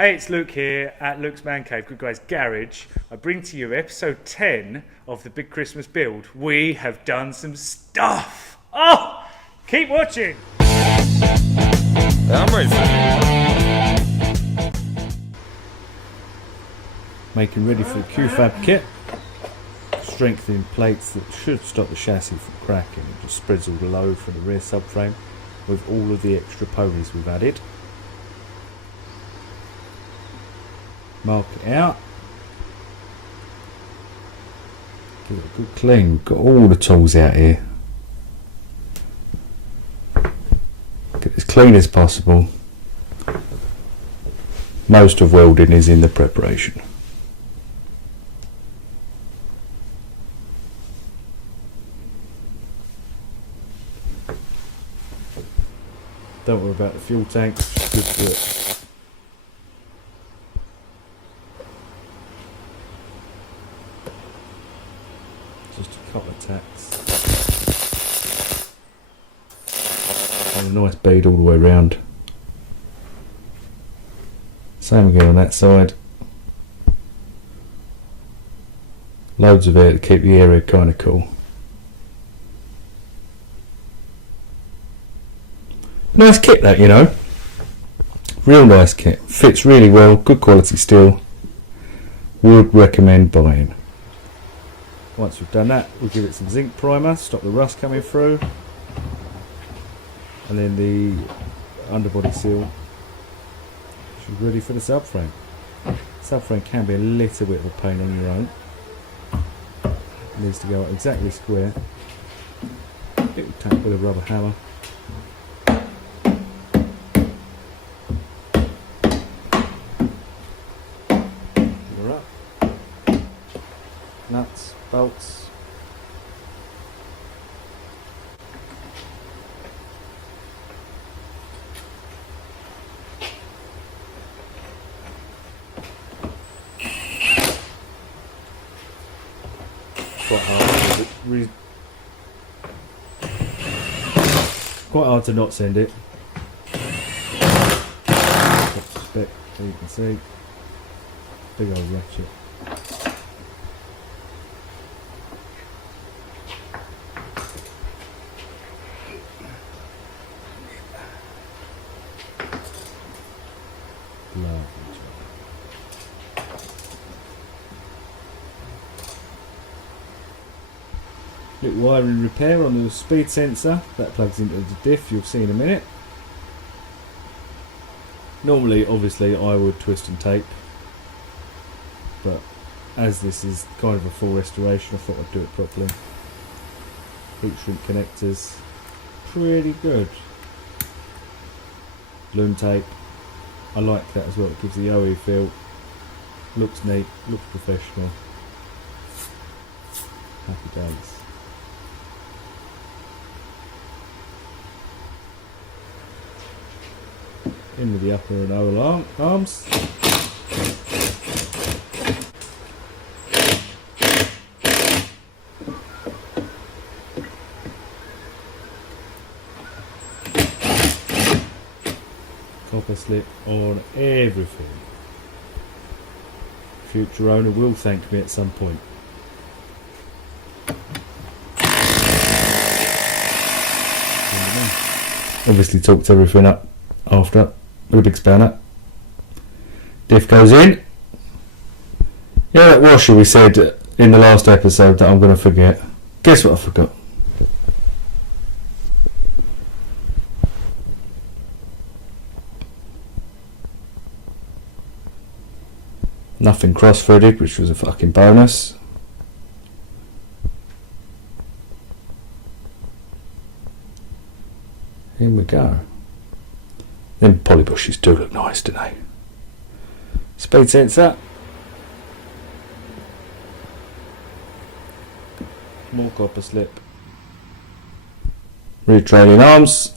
Hey, it's Luke here at Luke's Man Cave, Good Guys Garage. I bring to you episode 10 of the Big Christmas Build. We have done some stuff. Oh, keep watching. I'm ready. Making ready for the Q-Fab kit. Strengthening plates that should stop the chassis from cracking. It just spreads all the load for the rear subframe with all of the extra ponies we've added. Mark it out. Give it a good clean. Got all the tools out here. Get it as clean as possible. Most of welding is in the preparation. Don't worry about the fuel tanks. Good for it. Just a couple of tacks. And a nice bead all the way round. Same again on that side. Loads of air to keep the area kind of cool. Nice kit that, you know. Real nice kit. Fits really well. Good quality steel. Would recommend buying. Once we've done that, we'll give it some zinc primer, stop the rust coming through, and then the underbody seal should be ready for the subframe. Subframe can be a little bit of a pain on your own. It needs to go out exactly square. Little tap with a rubber hammer. You're up. Nuts. Bolts. Quite hard to not send it. Spec, so you can see. Big old ratchet. Little wiring repair on the speed sensor that plugs into the diff, you'll see in a minute. Normally, obviously, I would twist and tape, but as this is kind of a full restoration, I thought I'd do it properly. Heat shrink connectors, pretty good. Balloon tape, I like that as well, it gives the OE feel. Looks neat, looks professional. Happy days. In with the upper and lower arms. Copper slip on everything. Future owner will thank me at some point. Obviously talked everything up after with a big spanner. Diff goes in. Yeah, that washer we said in the last episode that I'm going to forget. Guess what I forgot? Nothing cross-threaded, which was a fucking bonus. Here we go. Them poly bushes do look nice, don't they? Speed sensor. More copper slip. Rear trailing arms.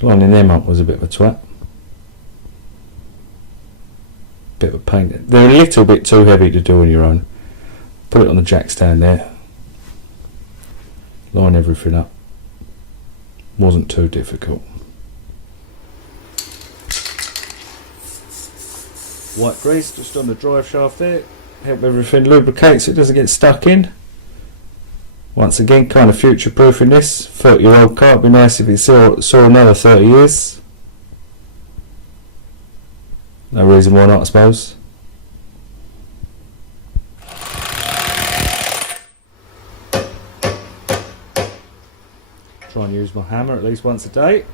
Lining them up was a bit of a twat. Bit of a pain. They're a little bit too heavy to do on your own. Put it on the jack stand there. Line everything up. Wasn't too difficult. White grease just on the drive shaft there. Help everything lubricate so it doesn't get stuck in. Once again, kind of future proofing this. 30-year-old car, it'd be nice if it saw another 30 years. No reason why not, I suppose. Try and use my hammer at least once a day.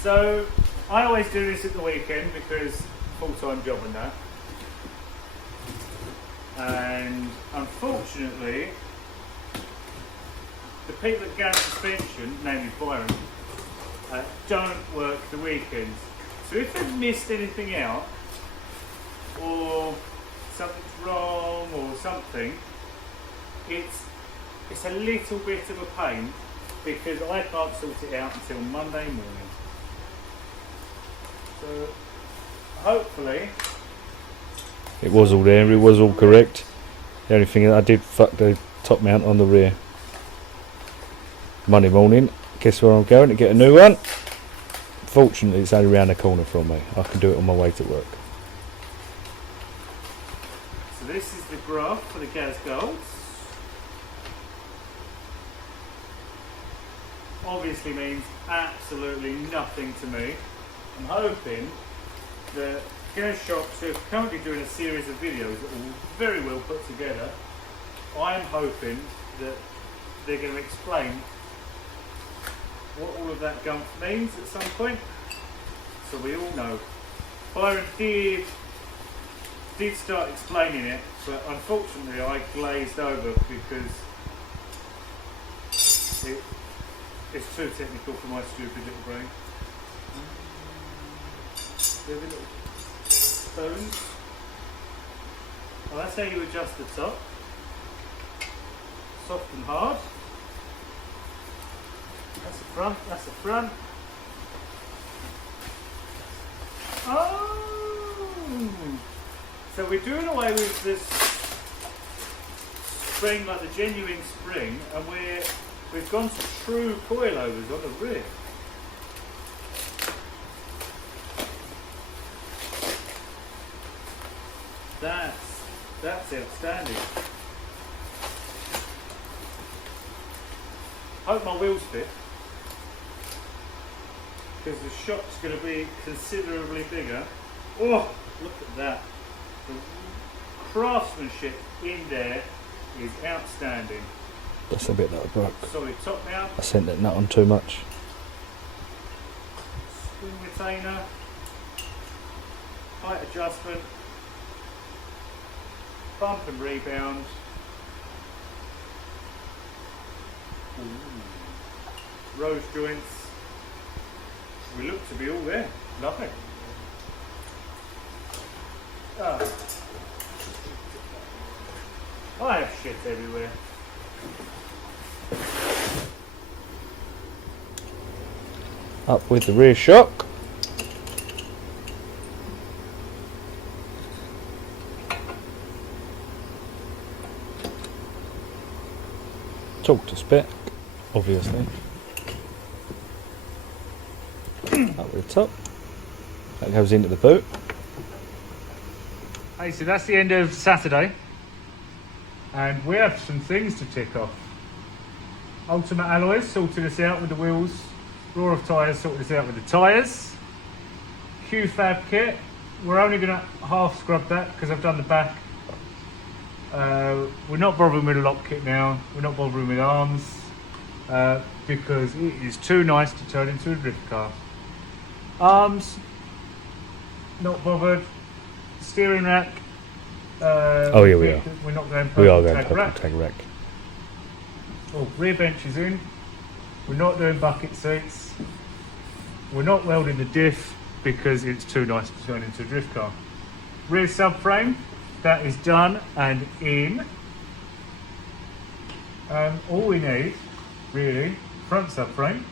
So I always do this at the weekend because full-time job and that. And unfortunately, the people at Gas Suspension, namely Byron, don't work the weekends. So if they've missed anything out, or something's wrong or something, it's a little bit of a pain because I can't sort it out until Monday morning. So hopefully It was all there, it was all correct. The only thing I did fuck the top mount on the rear. Monday morning, guess where I'm going to get a new one? Fortunately it's only round the corner from me. I can do it on my way to work. So this is the graph for the gas golds. Obviously means absolutely nothing to me. I'm hoping that gas shops who are currently doing a series of videos that are very well put together, I'm hoping that they're going to explain what all of that gumph means at some point, so we all know. Byron did start explaining it, but unfortunately I glazed over because it's too technical for my stupid little brain. The little spoons. Well, that's how you adjust the top. Soft and hard. That's the front, that's the front. Oh! So we're doing away with this spring, like the genuine spring, and we've gone to true coilovers on the rear. That's outstanding. Hope my wheels fit, because the shop's going to be considerably bigger. Oh, look at that. The craftsmanship in there is outstanding. That's a bit that I broke. Solid top mount. I sent that nut on too much. Spring retainer. Height adjustment. Bump and rebound. Ooh. Rose joints. We look to be all there. Lovely. Oh. I have shit everywhere. Up with the rear shock. Talk to spec, obviously. Up with the top. That goes into the boot. Hey, so that's the end of Saturday. And we have some things to tick off. Ultimate Alloys sorted us out with the wheels. Raw of Tyres sorted us out with the tyres. Q-Fab kit. We're only going to half scrub that because I've done the back. We're not bothering with a lock kit now. We're not bothering with arms because it is too nice to turn into a drift car. Arms, not bothered. Steering rack. Oh yeah, we are. We're not going We are purple going tag rack. purple tag rack. Oh, rear bench is in. We're not doing bucket seats. We're not welding the diff because it's too nice to turn into a drift car. Rear subframe, that is done and in. All we need, really, front subframe.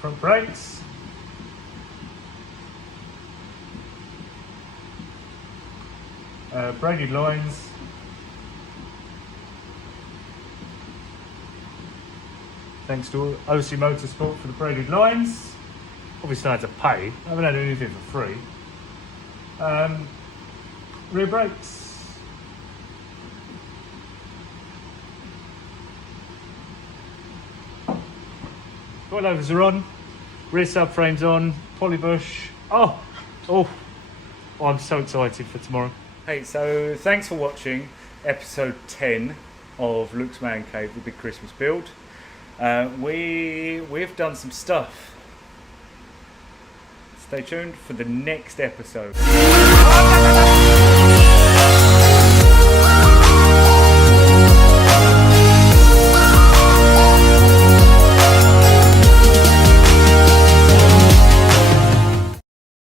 Front brakes. braided lines. Thanks to OC Motorsport for the braided lines. Obviously I had to pay, I haven't had anything for free. Rear brakes. Coilovers are on, rear subframe's on, polybush. Oh, I'm so excited for tomorrow. Hey, so thanks for watching episode 10 of Luke's Man Cave, the big Christmas build. We've done some stuff. Stay tuned for the next episode.